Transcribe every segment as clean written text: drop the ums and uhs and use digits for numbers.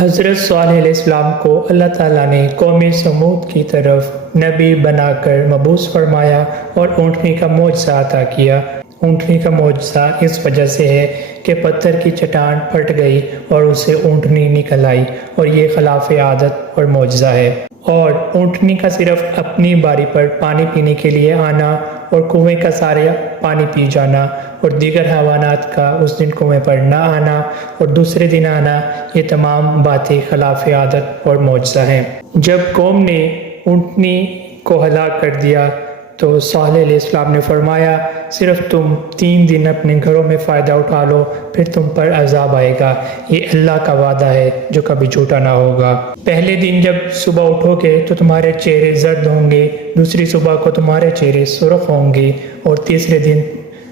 حضرت صالح علیہ السلام کو اللہ تعالیٰ نے قوم سمود کی طرف نبی بنا کر مبعوث فرمایا اور اونٹنی کا معجزہ عطا کیا۔ اونٹنی کا معجزہ اس وجہ سے ہے کہ پتھر کی چٹان پھٹ گئی اور اسے اونٹنی نکل آئی، اور یہ خلاف عادت اور معجزہ ہے۔ اور اونٹنی کا صرف اپنی باری پر پانی پینے کے لیے آنا اور کنویں کا سارا پانی پی جانا اور دیگر حیوانات کا اس دن کنویں پر نہ آنا اور دوسرے دن آنا، یہ تمام باتیں خلاف عادت اور معجزہ ہیں۔ جب قوم نے اونٹنی کو ہلاک کر دیا تو صالح علیہ السلام نے فرمایا، صرف تم 3 دن اپنے گھروں میں فائدہ اٹھا لو، پھر تم پر عذاب آئے گا۔ یہ اللہ کا وعدہ ہے جو کبھی جھوٹا نہ ہوگا۔ پہلے دن جب صبح اٹھو گے تو تمہارے چہرے زرد ہوں گے، دوسری صبح کو تمہارے چہرے سرخ ہوں گے، اور تیسرے دن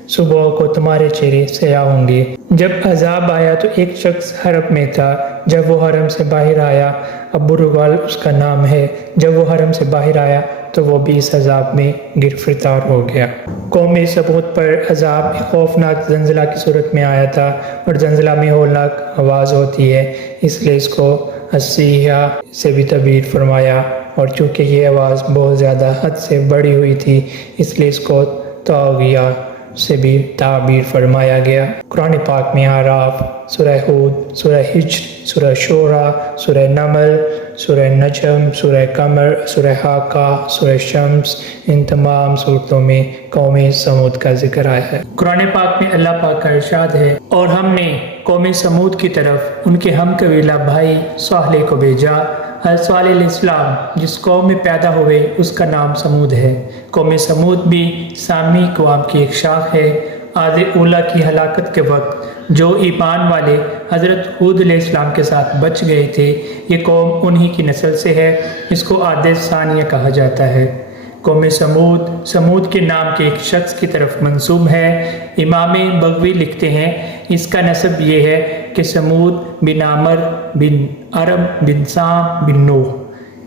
صبح کو تمہارے چہرے سیاہ ہوں گے۔ جب عذاب آیا تو ایک شخص حرم میں تھا، جب وہ حرم سے باہر آیا، ابو رغال اس کا نام ہے، جب وہ حرم سے باہر آیا تو وہ بھی اس عذاب میں گرفتار ہو گیا۔ قوم سمود پر عذاب ایک خوفناک زلزلہ کی صورت میں آیا تھا، اور زلزلہ میں ہولناک آواز ہوتی ہے، اس لیے اس کو الصیحہ سے بھی تعبیر فرمایا، اور چونکہ یہ آواز بہت زیادہ حد سے بڑی ہوئی تھی اس لیے اس کو طاغیہ سے بھی تعبیر فرمایا گیا۔ قرآن پاک میں اعراف، سورہ ہود، سورہ ہجر، سورہ شعراء، سورہ نمل، سورہ نجم، سورہ قمر، سورہ حاقہ، سورہ شمس، ان تمام صورتوں میں قوم سمود کا ذکر آیا ہے۔ قرآن پاک میں اللہ پاک کا ارشاد ہے، اور ہم نے قوم سمود کی طرف ان کے ہم قبیلہ بھائی صالح کو بھیجا۔ حضرت صالح علیہ السلام جس قوم میں پیدا ہوئے اس کا نام سمود ہے۔ قوم سمود بھی سامی قوم کی ایک شاخ ہے۔ عاد اولیٰ کی ہلاکت کے وقت جو ایمان والے حضرت ہود علیہ السلام کے ساتھ بچ گئے تھے، یہ قوم انہی کی نسل سے ہے، اس کو عاد ثانیہ کہا جاتا ہے۔ قوم سمود کے نام کے ایک شخص کی طرف منسوب ہے۔ امام بغوی لکھتے ہیں اس کا نسب یہ ہے کہ سمود بن عامر بن ارم بن سام بن نوح،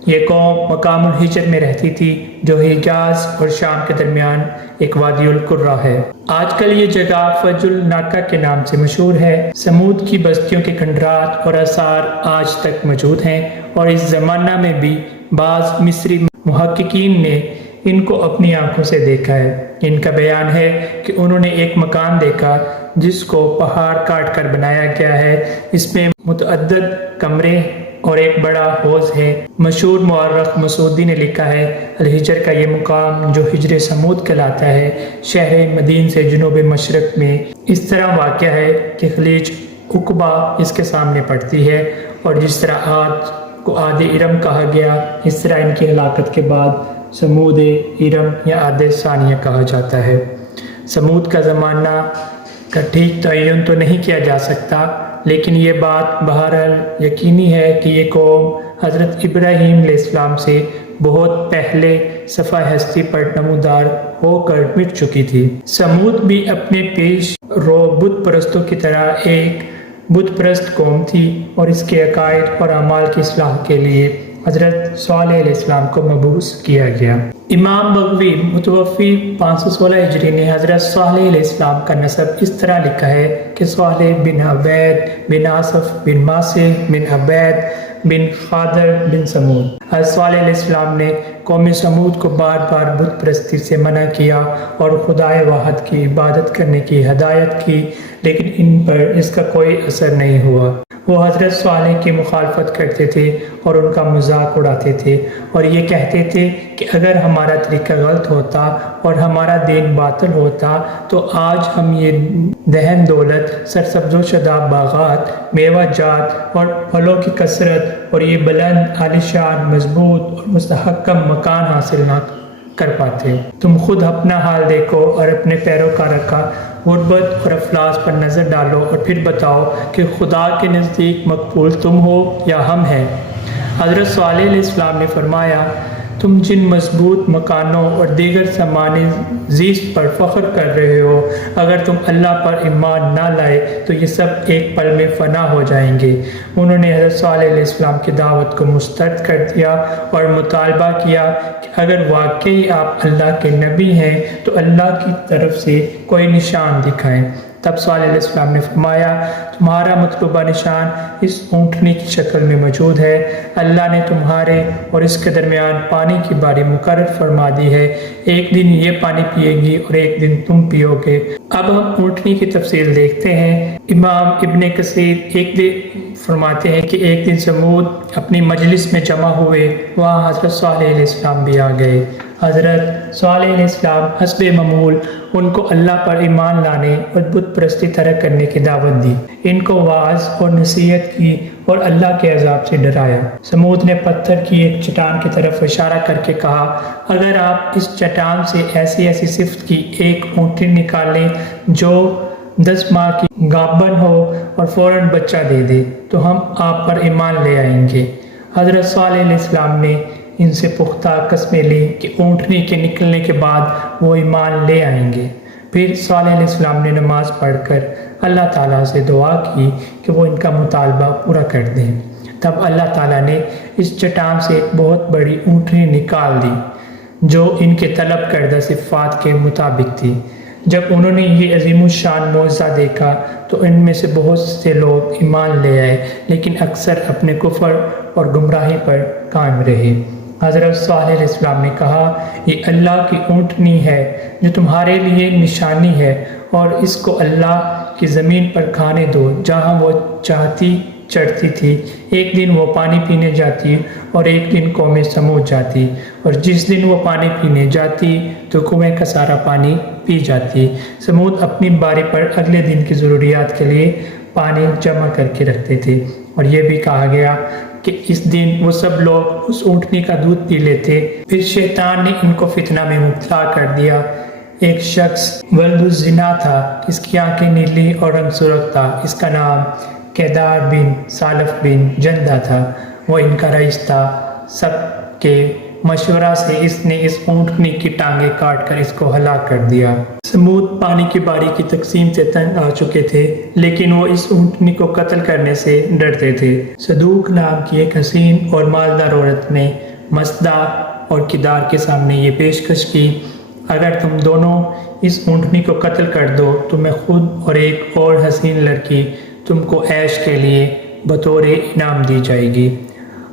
یہ قوم مقام الحجر میں رہتی تھی جو حجاز اور شام کے درمیان ایک وادی القرہ ہے۔ آج کل یہ جگہ فج الناقہ کے نام سے مشہور ہے۔ سمود کی بستیوں کے کھنڈرات اور آثار آج تک موجود ہیں، اور اس زمانہ میں بھی بعض مصری محققین نے ان کو اپنی آنکھوں سے دیکھا ہے۔ ان کا بیان ہے کہ انہوں نے ایک مکان دیکھا جس کو پہاڑ کاٹ کر بنایا گیا ہے، اس میں متعدد کمرے اور ایک بڑا حوض ہے۔ مشہور مورخ مسعودی نے لکھا ہے، الحجر کا یہ مقام جو حجر سمود کہلاتا ہے، شہر مدین سے جنوب مشرق میں اس طرح واقع ہے کہ خلیج عقبہ اس کے سامنے پڑتی ہے، اور جس طرح عاد کو عاد ارم کہا گیا، اس طرح ان کی ہلاکت کے بعد سمود ارم یا عاد ثانیہ کہا جاتا ہے۔ سمود کا زمانہ کا ٹھیک تعین تو نہیں کیا جا سکتا، لیکن یہ بات بہرحال یقینی ہے کہ یہ قوم حضرت ابراہیم علیہ السلام سے بہت پہلے صفحہ ہستی پر نمودار ہو کر مٹ چکی تھی۔ سمود بھی اپنے پیش رو بت پرستوں کی طرح ایک بت پرست قوم تھی، اور اس کے عقائد اور اعمال کی اصلاح کے لیے حضرت صالح علیہ السلام کو مبعوث کیا گیا۔ امام بغوی متوفی 516 ہجری نے حضرت صالح علیہ السلام کا نسب اس طرح لکھا ہے کہ صالح بن عبید بن آصف بن ماسح بن عبید بن خادر بن سمود۔ حضرت صالح علیہ السلام نے قوم سمود کو بار بار بت پرستی سے منع کیا اور خدائے واحد کی عبادت کرنے کی ہدایت کی، لیکن ان پر اس کا کوئی اثر نہیں ہوا۔ وہ حضرت صالح کی مخالفت کرتے تھے اور ان کا مذاق اڑاتے تھے، اور یہ کہتے تھے کہ اگر ہمارا طریقہ غلط ہوتا اور ہمارا دین باطل ہوتا تو آج ہم یہ دہن دولت، سرسبز و شاداب باغات، میوہ جات اور پھلوں کی کثرت اور یہ بلند عالیشان مضبوط اور مستحکم مکان حاصل نہ کر پاتے۔ تم خود اپنا حال دیکھو اور اپنے پیروکاروں کا غربت اور افلاس پر نظر ڈالو، اور پھر بتاؤ کہ خدا کے نزدیک مقبول تم ہو یا ہم ہیں۔ حضرت صالح علیہ السلام نے فرمایا، تم جن مضبوط مکانوں اور دیگر سامان زیست پر فخر کر رہے ہو، اگر تم اللہ پر ایمان نہ لائے تو یہ سب ایک پل میں فنا ہو جائیں گے۔ انہوں نے حضرت صالح علیہ السلام کی دعوت کو مسترد کر دیا اور مطالبہ کیا کہ اگر واقعی آپ اللہ کے نبی ہیں تو اللہ کی طرف سے کوئی نشان دکھائیں۔ تب صالح علیہ السلام نے فرمایا تمہارا مطلوبہ نشان اس اونٹنی کی شکل میں موجود ہے، اللہ نے تمہارے اور اس کے درمیان پانی کی باری مقرر فرما دی ہے، ایک دن یہ پانی پیے گی اور ایک دن تم پیو گے۔ اب ہم اونٹنی کی تفصیل دیکھتے ہیں۔ امام ابن کثیر ایک دن فرماتے ہیں کہ ایک دن سمود اپنی مجلس میں جمع ہوئے، وہاں حضرت صالح علیہ السلام بھی آ گئے۔ حضرت صالح علیہ السلام حسب معمول ان کو اللہ پر ایمان لانے اور بت پرستی ترک کرنے کی دعوت دی، ان کو واعظ اور نصیحت کی اور اللہ کے عذاب سے ڈرایا۔ سمود نے پتھر کی ایک چٹان کی طرف اشارہ کر کے کہا اگر آپ اس چٹان سے ایسی ایسی صفت کی ایک اونٹنی نکال لیں جو 10 ماہ کی گابن ہو اور فوراً بچہ دے دے تو ہم آپ پر ایمان لے آئیں گے۔ حضرت صالح علیہ السلام نے ان سے پختہ قسمیں لی کہ اونٹنی کے نکلنے کے بعد وہ ایمان لے آئیں گے۔ پھر صالح علیہ السلام نے نماز پڑھ کر اللہ تعالیٰ سے دعا کی کہ وہ ان کا مطالبہ پورا کر دیں۔ تب اللہ تعالیٰ نے اس چٹان سے ایک بہت بڑی اونٹنی نکال دی جو ان کے طلب کردہ صفات کے مطابق تھی۔ جب انہوں نے یہ عظیم الشان معجزہ دیکھا تو ان میں سے بہت سے لوگ ایمان لے آئے، لیکن اکثر اپنے کفر اور گمراہی پر قائم رہے۔ حضرت صالح علیہ السلام نے کہا یہ اللہ کی اونٹنی ہے جو تمہارے لیے نشانی ہے، اور اس کو اللہ کی زمین پر کھانے دو جہاں وہ چاہتی چڑھتی تھی۔ ایک دن وہ پانی پینے جاتی اور ایک دن قوم سمود جاتی، اور جس دن وہ پانی پینے جاتی تو کنویں کا سارا پانی پی جاتی۔ سمود اپنی باری پر اگلے دن کی ضروریات کے لیے پانی جمع کر کے رکھتے تھے، اور یہ بھی کہا گیا کہ اس دن وہ سب لوگ اس اونٹنی کا دودھ پی لیتے۔ پھر شیطان نے ان کو فتنہ میں مبتلا کر دیا۔ ایک شخص ولد الزنا تھا، اس کی آنکھیں نیلی اور رنگ سرخ تھا، اس کا نام کیدار بن سالف بن جندہ تھا، وہ ان کا رئیس تھا۔ سب کے مشورہ سے اس نے اس اونٹنی کی ٹانگیں کاٹ کر اس کو ہلاک کر دیا۔ سمود پانی کی باری کی تقسیم سے تنگ آ چکے تھے، لیکن وہ اس اونٹنی کو قتل کرنے سے ڈرتے تھے۔ صدوق نام کی ایک حسین اور مالدار عورت نے مصدع اور کدار کے سامنے یہ پیشکش کی اگر تم دونوں اس اونٹنی کو قتل کر دو تو میں خود اور ایک اور حسین لڑکی تم کو عیش کے لیے بطور انعام دی جائے گی۔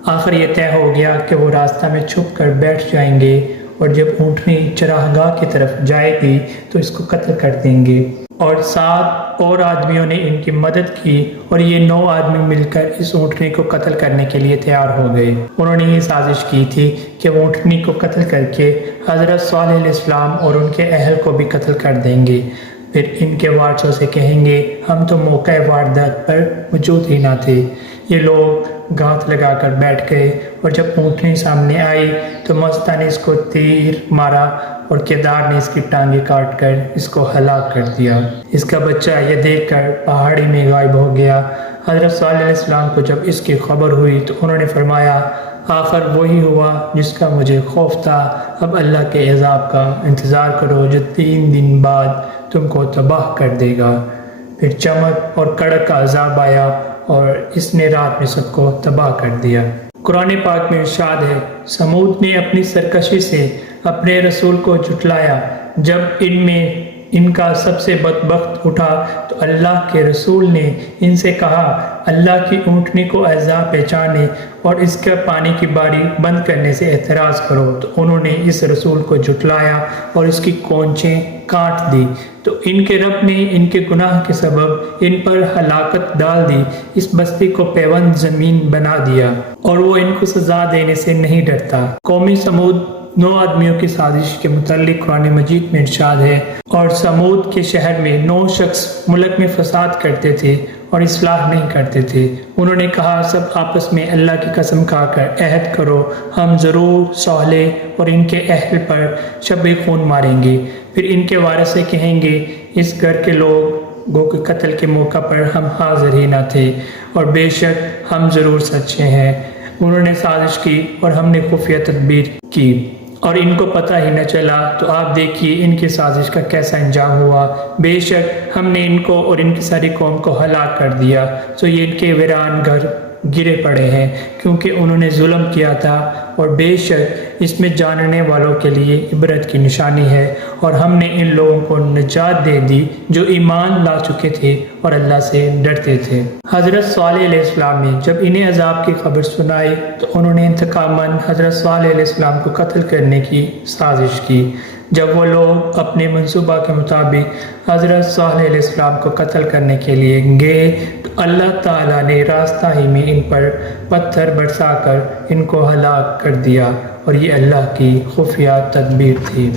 آخر یہ طے ہو گیا کہ وہ راستہ میں چھپ کر بیٹھ جائیں گے، اور جب اونٹنی چراگاہ کی طرف جائے گی تو اس کو قتل کر دیں گے۔ اور 7 اور آدمیوں نے ان کی مدد کی، اور یہ 9 آدمی مل کر اس اونٹنی کو قتل کرنے کے لیے تیار ہو گئے۔ انہوں نے یہ سازش کی تھی کہ وہ اونٹنی کو قتل کر کے حضرت صالح علیہ السلام اور ان کے اہل کو بھی قتل کر دیں گے، پھر ان کے وارثوں سے کہیں گے ہم تو موقع واردات پر موجود ہی نہ تھے۔ یہ لوگ گھات لگا کر بیٹھ گئے، اور جب اونٹنی سامنے آئی تو مصدع نے اس کو تیر مارا اور کیدار نے اس کی ٹانگیں کاٹ کر اس کو ہلاک کر دیا۔ اس کا بچہ یہ دیکھ کر پہاڑی میں غائب ہو گیا۔ حضرت صالح علیہ السلام کو جب اس کی خبر ہوئی تو انہوں نے فرمایا آخر وہی ہوا جس کا مجھے خوف تھا، اب اللہ کے عذاب کا انتظار کرو جو 3 دن بعد تم کو تباہ کر دے گا۔ پھر چمک اور کڑک کا عذاب آیا اور اس نے رات میں سب کو تباہ کر دیا۔ قرآن پاک میں ارشاد ہے سمود نے اپنی سرکشی سے اپنے رسول کو جھٹلایا، جب ان میں ان کا سب سے بدبخت اٹھا تو اللہ کے رسول نے ان سے کہا اللہ کی اونٹنی کو اعضاء پہچانے اور اس کا پانی کی باری بند کرنے سے اعتراض کرو، تو انہوں نے اس رسول کو جھٹلایا اور اس کی کونچیں کاٹ دی، تو ان کے رب نے ان کے گناہ کے سبب ان پر ہلاکت ڈال دی، اس بستی کو پیوند زمین بنا دیا، اور وہ ان کو سزا دینے سے نہیں ڈرتا۔ قومی سمود 9 آدمیوں کی سازش کے متعلق قرآن مجید میں ارشاد ہے اور سمود کے شہر میں 9 شخص ملک میں فساد کرتے تھے اور اصلاح نہیں کرتے تھے۔ انہوں نے کہا سب آپس میں اللہ کی قسم کھا کر عہد کرو ہم ضرور صالح اور ان کے اہل پر شب خون ماریں گے۔ پھر ان کے وارث سے کہیں گے اس گھر کے لوگ گو کہ قتل کے موقع پر ہم حاضر ہی نہ تھے، اور بے شک ہم ضرور سچے ہیں۔ انہوں نے سازش کی اور ہم نے خفیہ تدبیر کی اور ان کو پتہ ہی نہ چلا، تو آپ دیکھیے ان کی سازش کا کیسا انجام ہوا۔ بے شک ہم نے ان کو اور ان کی ساری قوم کو ہلاک کر دیا، تو یہ ان کے ویران گھر گرے پڑے ہیں کیونکہ انہوں نے ظلم کیا تھا، اور بے شک اس میں جاننے والوں کے لیے عبرت کی نشانی ہے۔ اور ہم نے ان لوگوں کو نجات دے دی جو ایمان لا چکے تھے اور اللہ سے ڈرتے تھے۔ حضرت صالح علیہ السلام نے جب انہیں عذاب کی خبر سنائی تو انہوں نے انتقاماً حضرت صالح علیہ السلام کو قتل کرنے کی سازش کی۔ جب وہ لوگ اپنے منصوبہ کے مطابق حضرت صالح علیہ السلام کو قتل کرنے کے لیے گئے تو اللہ تعالیٰ نے راستہ ہی میں ان پر پتھر برسا کر ان کو ہلاک کر دیا، اور یہ اللہ کی خفیہ تدبیر تھی۔